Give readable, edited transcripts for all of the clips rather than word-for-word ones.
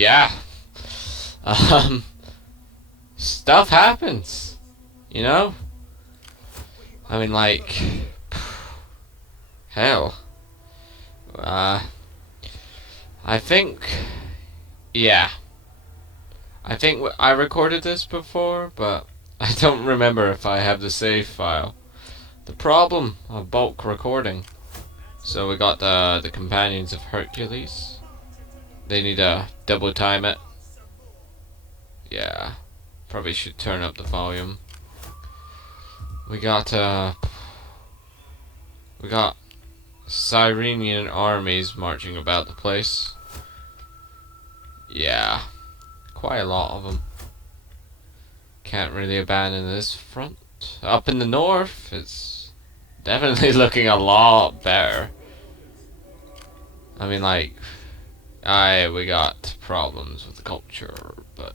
yeah. Um, Stuff happens, you know? I mean, like, hell. Uh, I think, yeah. I think I recorded this before, but I don't remember if I have the save file. The problem of bulk recording. So we got the companions of Hercules. They need to double time it. Yeah, probably should turn up the volume. We got Cyrenian armies marching about the place. Yeah, quite a lot of them. Can't really abandon this front. Up in the north, it's definitely looking a lot better. I mean, like, we got problems with the culture, but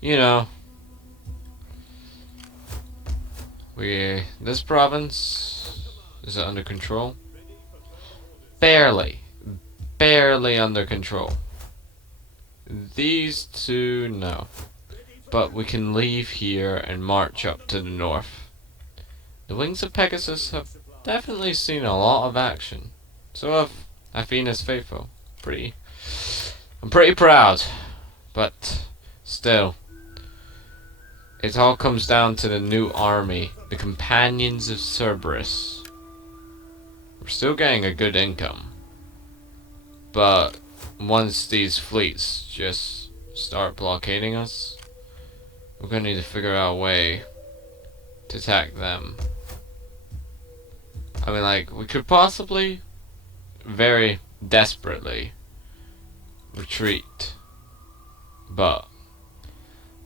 you know, this province is it under control? Barely under control. These two, no. But we can leave here and march up to the north. The wings of Pegasus have definitely seen a lot of action. So have Athena's faithful. I'm pretty proud. But still, it all comes down to the new army, the Companions of Cerberus. We're still getting a good income. But once these fleets just start blockading us, we're gonna need to figure out a way to attack them. I mean, like, we could possibly very desperately retreat, but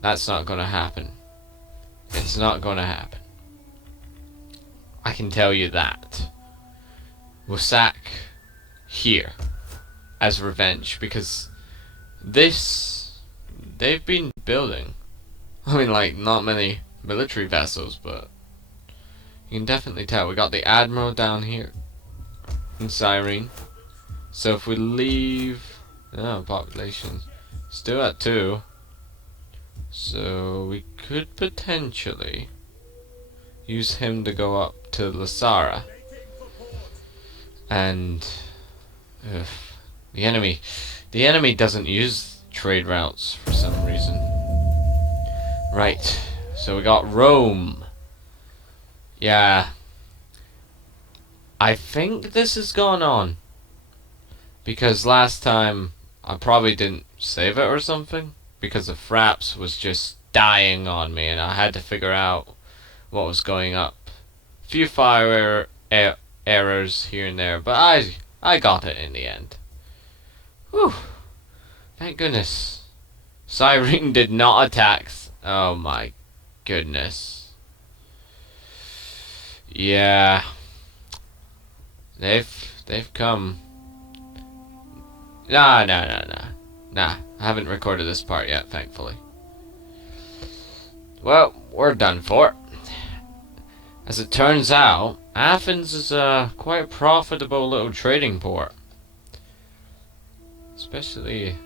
that's not gonna happen. It's not gonna happen. I can tell you that. We'll sack here as revenge, because they've been building. I mean, like, not many military vessels, but you can definitely tell. We got the Admiral down here in Cyrene. So if we leave, population still at 2. So we could potentially use him to go up to Lasara. And the enemy doesn't use trade routes for some reason. Right. So we got Rome. Yeah. I think this has gone on. Because last time I probably didn't save it or something. Because the Fraps was just dying on me and I had to figure out what was going up. A few fire errors here and there, but I got it in the end. Whew. Thank goodness. Cyrene did not attack. Oh my goodness. Yeah. They've come. Nah. I haven't recorded this part yet, thankfully. Well, we're done for. As it turns out, Athens is a quite profitable little trading port. Especially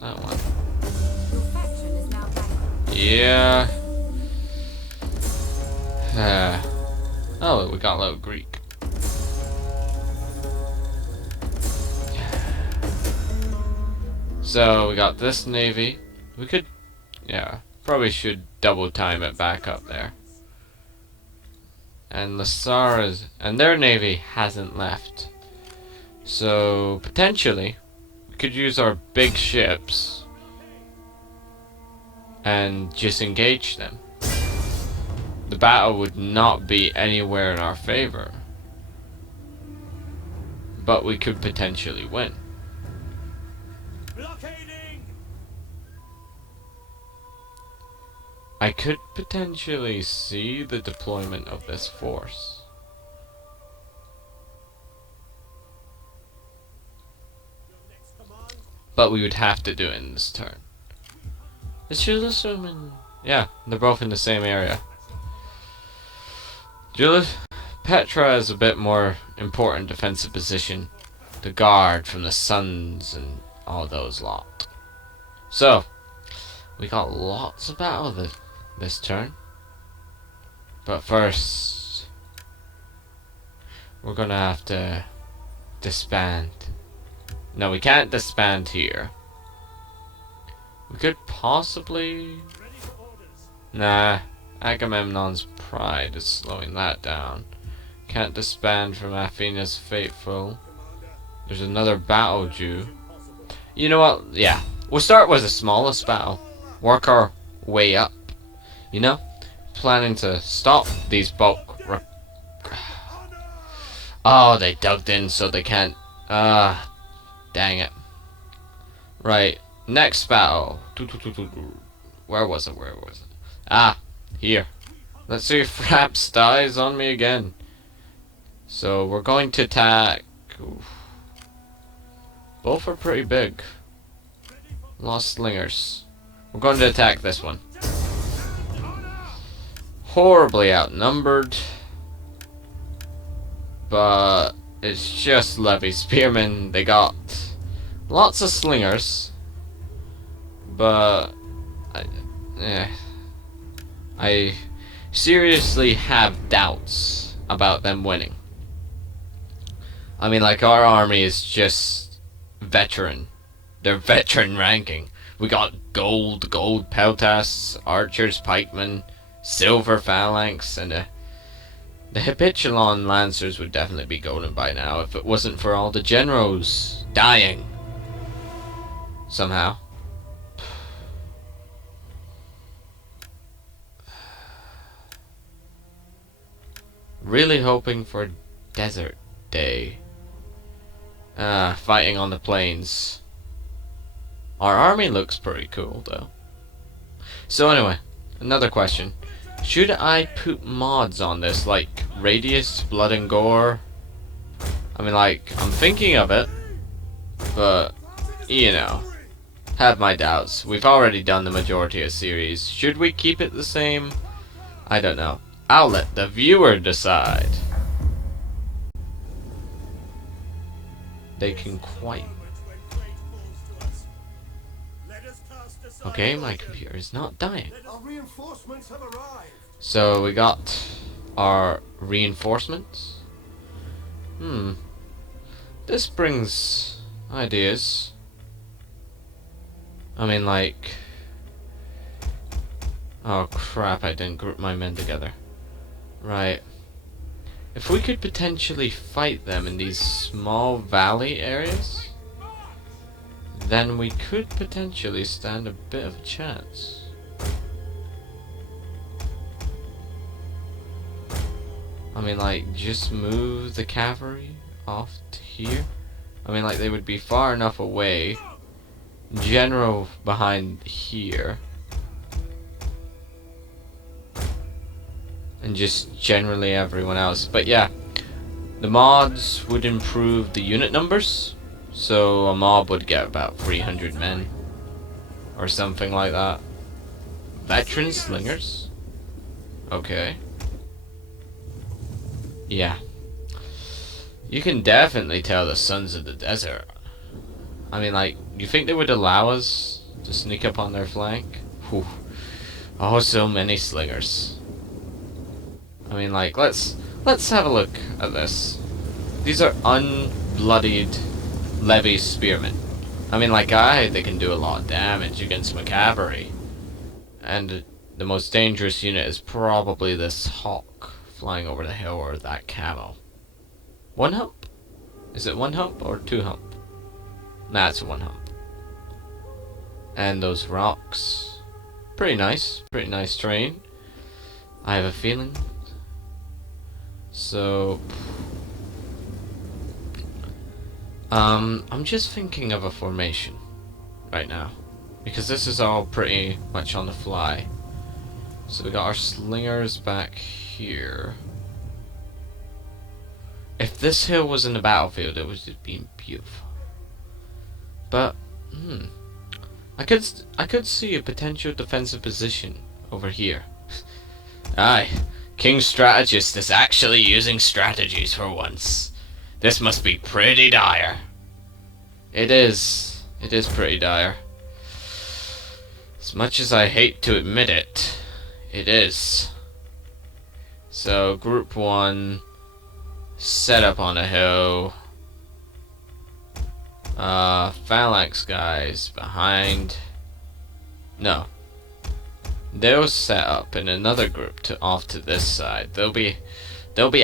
that one. Yeah. Oh, we got a little Greek. So we got this navy. We could, probably should double time it back up there. And Lasara's and their navy hasn't left. So potentially we could use our big ships and just engage them. The battle would not be anywhere in our favor, but we could potentially win. Blockading! I could potentially see the deployment of this force. But we would have to do it in this turn. Is Jerusalem in... Yeah, they're both in the same area. Petra is a bit more important defensive position to guard from the suns and all those lot. So, we got lots of battle this turn. But first, we're gonna have to disband. No, we can't disband here. We could possibly... Nah, Agamemnon's pride is slowing that down. Can't disband from Athena's faithful. There's another battle due. You know what? Yeah, we'll start with the smallest battle. Work our way up. You know? Planning to stop these bulk... Oh, they dug in so they can't... dang it. Right, next battle. Where was it? Where was it? Ah, here. Let's see if Raps dies on me again. So we're going to attack... Oof. Both are pretty big. Lost slingers. We're going to attack this one. Horribly outnumbered. But it's just levy spearmen. They got lots of slingers. But I seriously have doubts about them winning. I mean, like, our army is just veteran. They're veteran ranking. We got gold peltasts, archers, pikemen, silver phalanx, and the Hippolyton lancers would definitely be golden by now if it wasn't for all the generals dying somehow. Really hoping for Desert Day. Fighting on the plains. Our army looks pretty cool though. So anyway, another question. Should I put mods on this, like Radius, Blood and Gore? I mean, like, I'm thinking of it, but, you know, have my doubts. We've already done the majority of series. Should we keep it the same? I don't know. I'll let the viewer decide. They can quite... Okay, my computer is not dying. So we got our reinforcements. This brings ideas. I mean, like... Oh crap, I didn't group my men together. Right. If we could potentially fight them in these small valley areas, then we could potentially stand a bit of a chance. I mean, like, just move the cavalry off to here. I mean, like, they would be far enough away. General behind here. And just generally everyone else. But yeah, the mods would improve the unit numbers. So a mob would get about 300 men. Or something like that. Veteran slingers. Okay. Yeah. You can definitely tell the Sons of the Desert. I mean, like, you think they would allow us to sneak up on their flank? Whew. Oh, so many slingers. I mean, like, let's have a look at this. These are unbloodied levy spearmen. I mean, like, they can do a lot of damage against my cavalry. And the most dangerous unit is probably this hawk flying over the hill, or that camel. One hump? Is it one hump or two hump? Nah, it's one hump. And those rocks. Pretty nice terrain. I have a feeling. So, I'm just thinking of a formation right now, because this is all pretty much on the fly. So we got our slingers back here. If this hill was in the battlefield, it would just be beautiful. But, I could see a potential defensive position over here. Aye. King Strategist is actually using strategies for once. This must be pretty dire. It is. It is pretty dire. As much as I hate to admit it, it is. So, Group 1, set up on a hill. Phalanx guys behind. No. They'll set up in another group off to this side. They'll be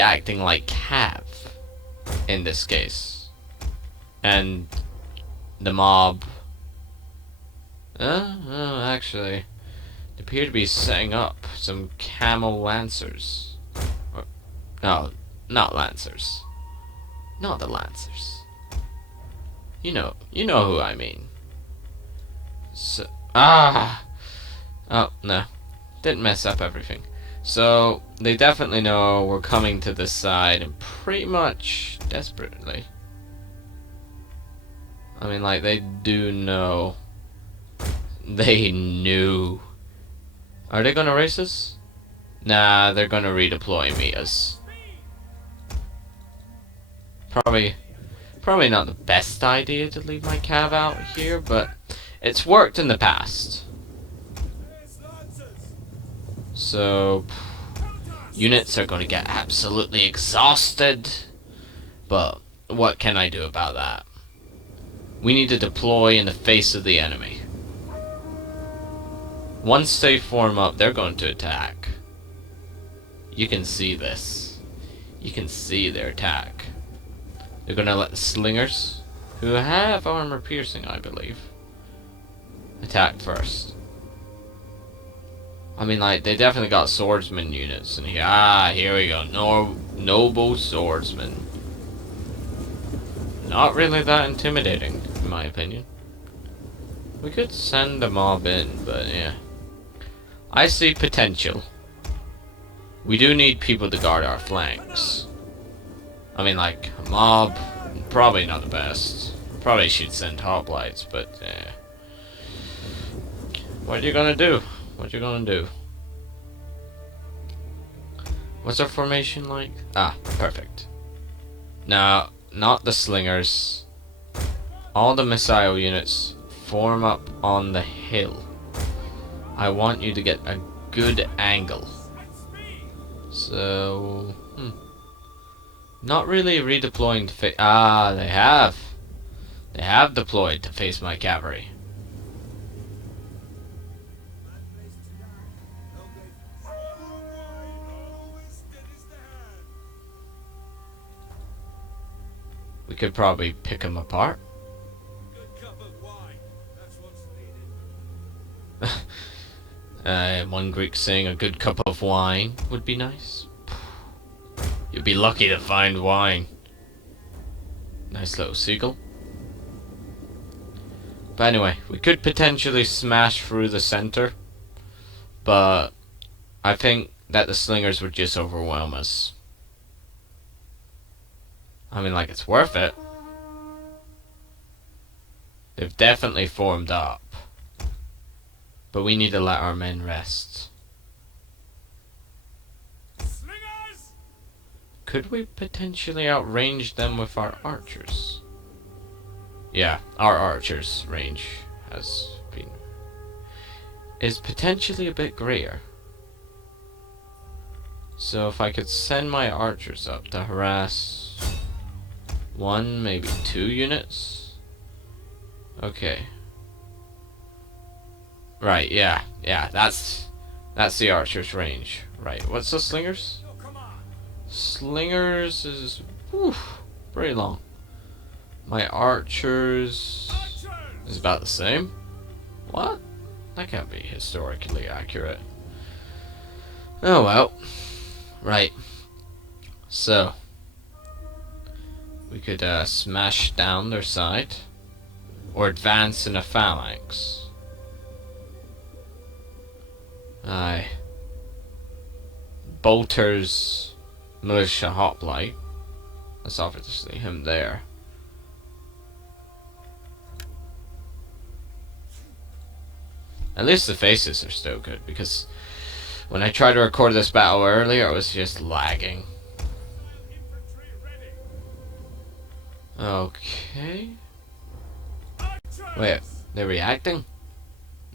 acting like cav in this case. And the mob actually they appear to be setting up some camel lancers. No, not lancers. Not the lancers. You know who I mean. So, oh, no. Didn't mess up everything. So, they definitely know we're coming to this side and pretty much desperately. I mean, like, they do know. They knew. Are they gonna race us? Nah, they're gonna redeploy me as. Probably not the best idea to leave my cav out here, but it's worked in the past. So, units are going to get absolutely exhausted, but what can I do about that? We need to deploy in the face of the enemy. Once they form up, they're going to attack. You can see this. You can see their attack. They're going to let the slingers, who have armor piercing, I believe, attack first. I mean, like, they definitely got swordsman units in here. Here we go. Noble swordsman. Not really that intimidating, in my opinion. We could send a mob in, but yeah. I see potential. We do need people to guard our flanks. I mean, like, a mob, probably not the best. Probably should send hoplites, but yeah. What are you gonna do? What you gonna do? What's our formation like? Perfect. Now, not the slingers. All the missile units form up on the hill. I want you to get a good angle. So, not really redeploying to face. They have. They have deployed to face my cavalry. We could probably pick them apart. Good cup of wine. That's what's needed. One Greek saying a good cup of wine would be nice. You'd be lucky to find wine. Nice little seagull. But anyway, we could potentially smash through the center, but I think that the slingers would just overwhelm us. I mean, like, it's worth it. They've definitely formed up. But we need to let our men rest. Slingers! Could we potentially outrange them with our archers? Yeah, our archers' range is potentially a bit greater. So if I could send my archers up to harass 1, maybe 2 units. Okay. Right, yeah, that's the archer's range. Right, what's the slingers? Oh, come on. Slingers is pretty long. My archers is about the same. What? That can't be historically accurate. Oh well. Right. So we could smash down their side, or advance in a phalanx. Aye. Bolter's militia hoplite. Let's obviously him there. At least the faces are still good, because when I tried to record this battle earlier, it was just lagging. Infantry ready. Okay. Archers! Wait, they're reacting?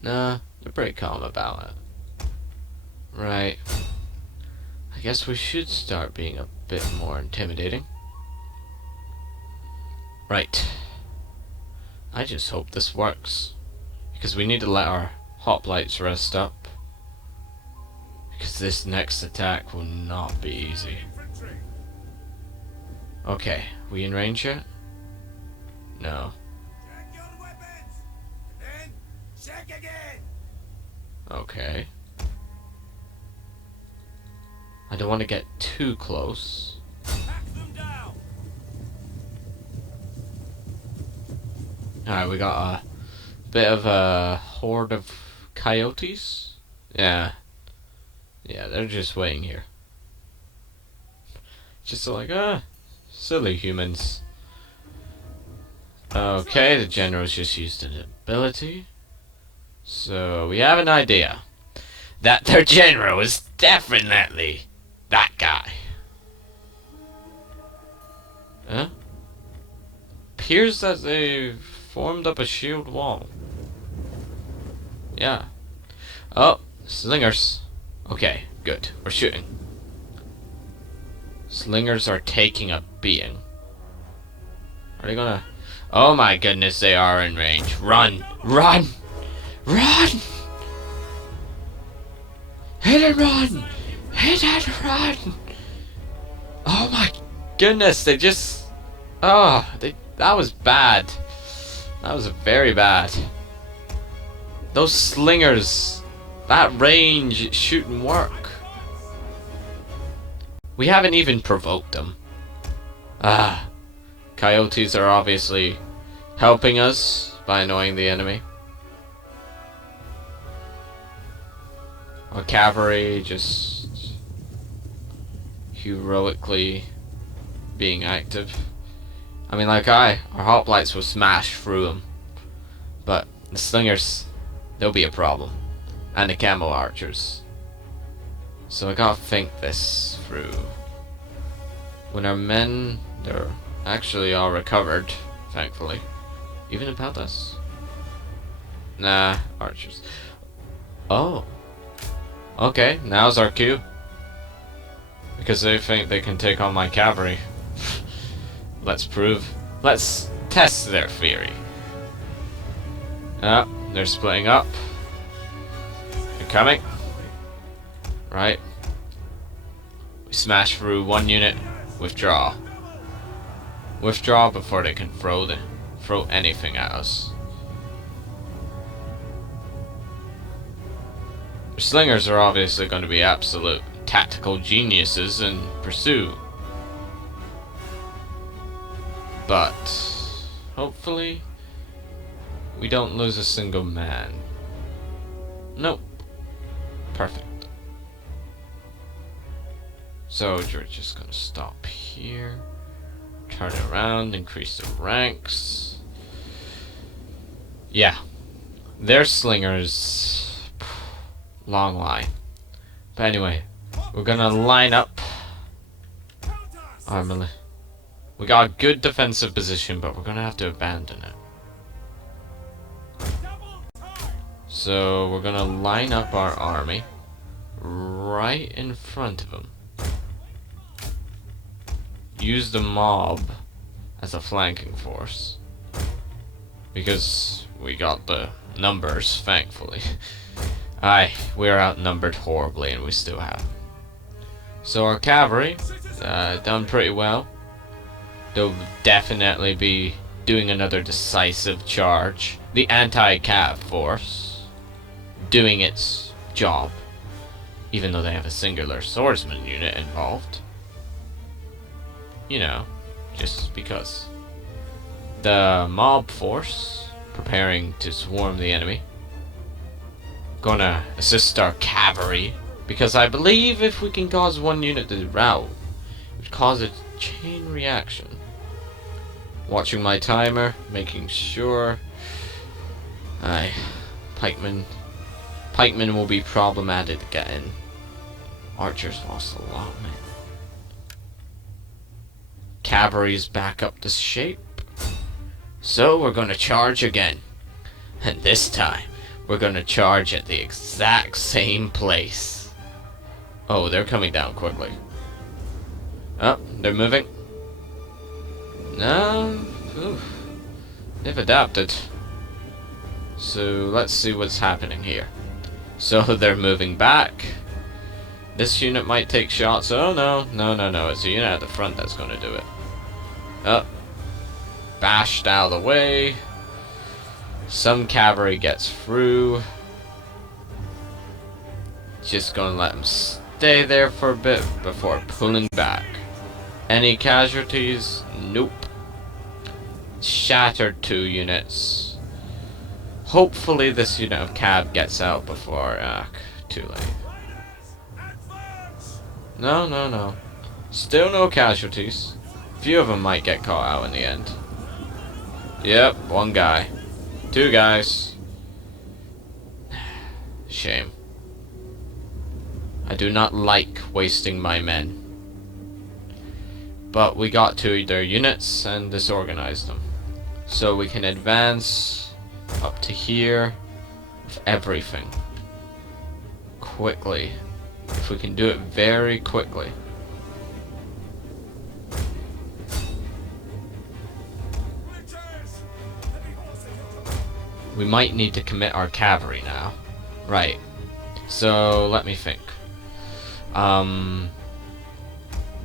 Nah, they're pretty calm about it. Right. I guess we should start being a bit more intimidating. Right. I just hope this works. Because we need to let our hoplites rest up. Because this next attack will not be easy. Infantry. Okay, we in range yet? No. Check your weapons. And then check again. Okay. I don't want to get too close. Pack them down. Alright, we got a bit of a horde of coyotes. Yeah. Yeah, they're just waiting here. Just like, silly humans. Okay, the general's just used an ability. So, we have an idea. That their general is definitely that guy. Huh? Appears that they've formed up a shield wall. Yeah. Oh, slingers. Okay, good. We're shooting. Slingers are taking a beating. Are they gonna... Oh my goodness, they are in range. Run! Run! Run! Hit and run! Hit and run! Oh my goodness, they just... Oh, that was bad. That was very bad. Those slingers... That range, it shouldn't work. We haven't even provoked them. Coyotes are obviously helping us by annoying the enemy. Our cavalry just heroically being active. I mean, like our hoplites will smash through them, but the slingers, they'll be a problem, and the camo archers. So I gotta think this through. When our men, they're actually all recovered, thankfully. Even about us. Nah, archers. Oh. Okay, now's our cue. Because they think they can take on my cavalry. Let's test their theory. They're splitting up. They're coming. Right. We smash through one unit. Withdraw. Withdraw before they can throw anything at us. Slingers are obviously going to be absolute tactical geniuses in pursuit. But hopefully we don't lose a single man. Nope. Perfect. So we're just gonna stop here. Turn it around, increase the ranks. Yeah. Their slingers. Long line. But anyway, we're gonna line up our melee. We got a good defensive position, but we're gonna have to abandon it. So we're gonna line up our army right in front of them. Use the mob as a flanking force. Because we got the numbers, thankfully. We're outnumbered horribly, and we still have. So our cavalry, done pretty well. They'll definitely be doing another decisive charge. The anti-cav force doing its job, even though they have a singular swordsman unit involved. You know, just because. The mob force preparing to swarm the enemy. Gonna assist our cavalry, because I believe if we can cause one unit to rout, it would cause a chain reaction. Watching my timer, making sure. Pikemen will be problematic to get in. Archers lost a lot, man. Cavalry's back up to shape. So we're gonna charge again. And this time, we're gonna charge at the exact same place. Oh, they're coming down quickly. Oh, they're moving. No, oof. They've adapted. So let's see what's happening here. So they're moving back. This unit might take shots. Oh no, no. It's the unit at the front that's gonna do it. Oh. Bashed out of the way. Some cavalry gets through. Just gonna let them stay there for a bit before pulling back. Any casualties? Nope. Shattered 2 units. Hopefully this unit of cab gets out before too late. No. Still no casualties. Few of them might get caught out in the end. Yep, 1 guy. 2 guys. Shame. I do not like wasting my men. But we got to their units and disorganized them. So we can advance up to here with everything. Quickly. If we can do it very quickly. We might need to commit our cavalry now. Right. So let me think.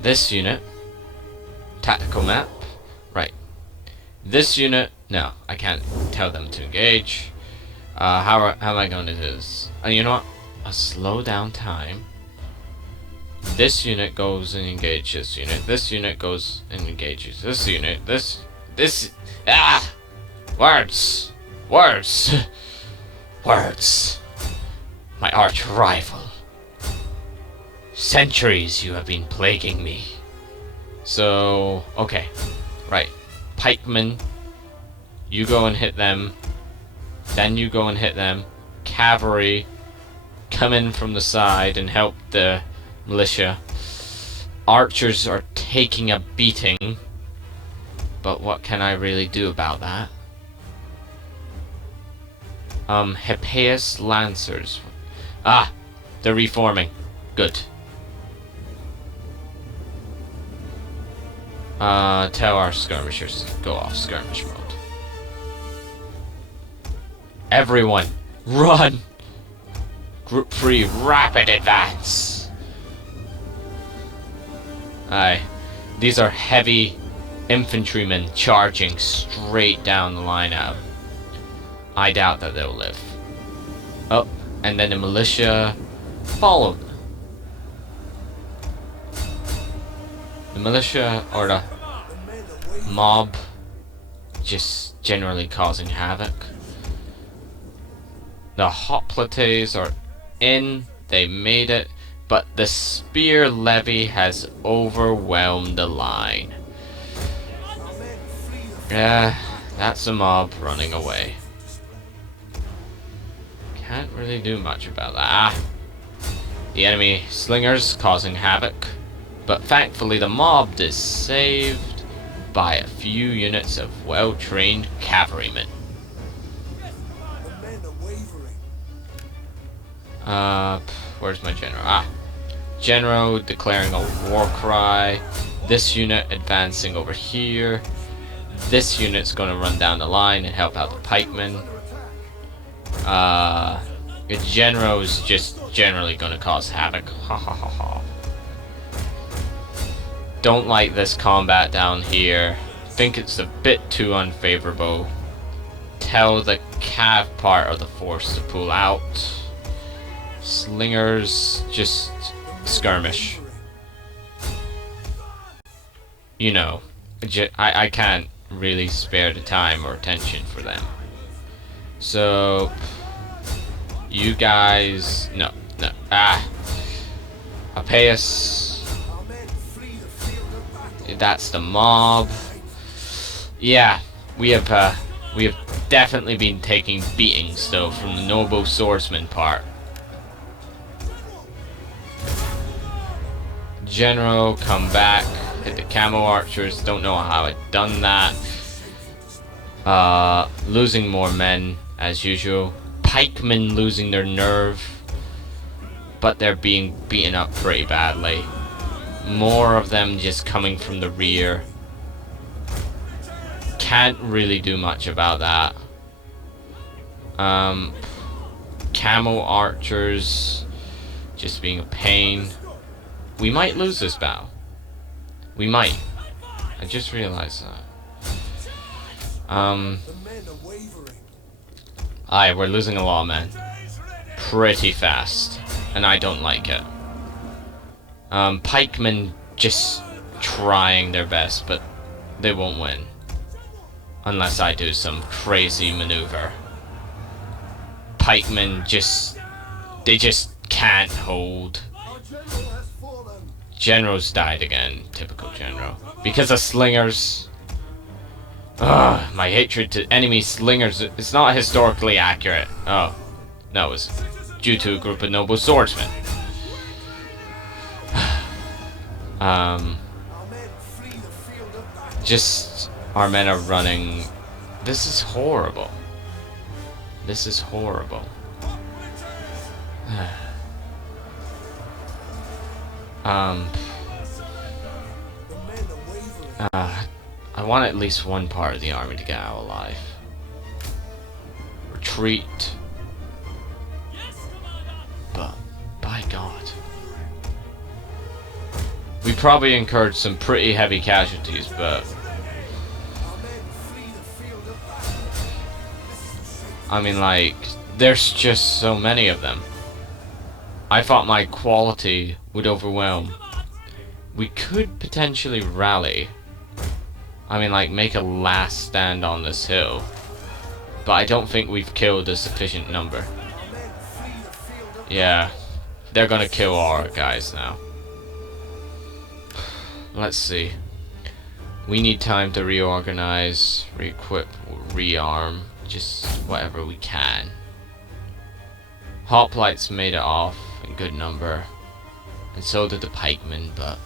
This unit. Tactical map. Right. This unit. No, I can't tell them to engage. How am I going to do this? You know what? I'll slow down time. This unit goes and engages this unit. This unit goes and engages this unit. This. Words. Words. My arch rival. Centuries you have been plaguing me. So, okay. Right. Pikemen. You go and hit them. Then you go and hit them. Cavalry. Come in from the side and help the militia. Archers are taking a beating. But what can I really do about that? Hippeus Lancers. Ah! They're reforming. Good. Tell our skirmishers to go off skirmish mode. Everyone, run! Group 3, rapid advance! Aye. These are heavy infantrymen charging straight down the line out. I doubt that they'll live. Oh, and then the militia followed. The militia or the mob just generally causing havoc. The hoplites are in, they made it, but the spear levy has overwhelmed the line. Yeah, that's a mob running away. Can't really do much about that. The enemy slingers causing havoc, but thankfully the mob is saved by a few units of well-trained cavalrymen. Where's my general? General declaring a war cry. This unit advancing over here. This unit's gonna run down the line and help out the pikemen. The general is just generally gonna cause havoc. Ha ha ha ha. Don't like this combat down here. Think it's a bit too unfavorable. Tell the cav part of the force to pull out. Slingers just skirmish. You know, I can't really spare the time or attention for them. So you guys, no. Hippeus. That's the mob. Yeah, we have definitely been taking beatings though from the noble swordsman part. General, come back. Hit the camo archers. Don't know how I've done that. Losing more men. as usual. Pikemen losing their nerve, but they're being beaten up pretty badly. More of them just coming from the rear. Can't really do much about that. Camel archers just being a pain. We might lose this battle. We might. I just realized that. Aye, we're losing a lot of men. Pretty fast. And I don't like it. Pikemen just trying their best, but they won't win. Unless I do some crazy maneuver. Pikemen they just can't hold. General's died again. Typical general. Because of slingers. Ugh, my hatred to enemy slingers is not historically accurate. Oh. No, it's due to a group of noble swordsmen. Just our men are running. This is horrible. This is horrible. I want at least one part of the army to get out alive. Retreat. But, by God. We probably incurred some pretty heavy casualties, but... I mean, like, there's just so many of them. I thought my quality would overwhelm. We could potentially rally. I mean, like, make a last stand on this hill. But I don't think we've killed a sufficient number. Yeah. They're gonna kill our guys now. Let's see. We need time to reorganize, re-equip, rearm. Just whatever we can. Hoplites made it off in good number. And so did the pikemen, but...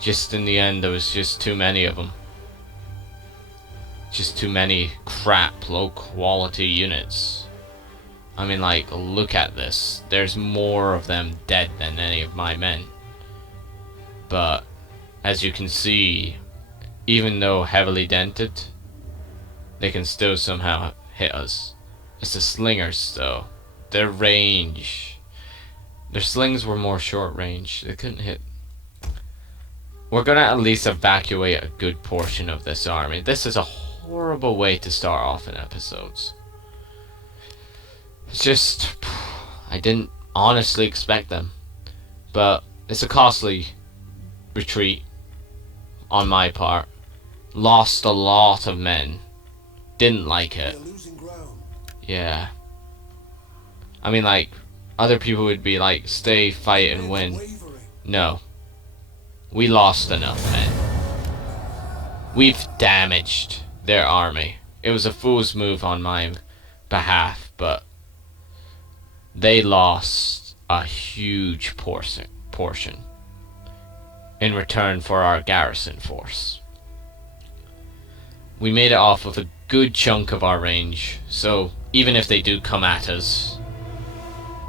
just in the end, there was just too many of them. Just too many crap, low quality units. I mean, like, look at this. There's more of them dead than any of my men. But, as you can see, even though heavily dented, they can still somehow hit us. It's the slingers, though. Their range. Their slings were more short range. They couldn't hit. We're gonna at least evacuate a good portion of this army. This is a horrible way to start off in episodes. It's just... I didn't honestly expect them. But it's a costly retreat on my part. Lost a lot of men. Didn't like it. Yeah. I mean, like, other people would be like, stay, fight, and win. No. We lost enough men. We've damaged their army. It was a fool's move on my behalf, but they lost a huge portion in return for our garrison force. We made it off with a good chunk of our range, so even if they do come at us,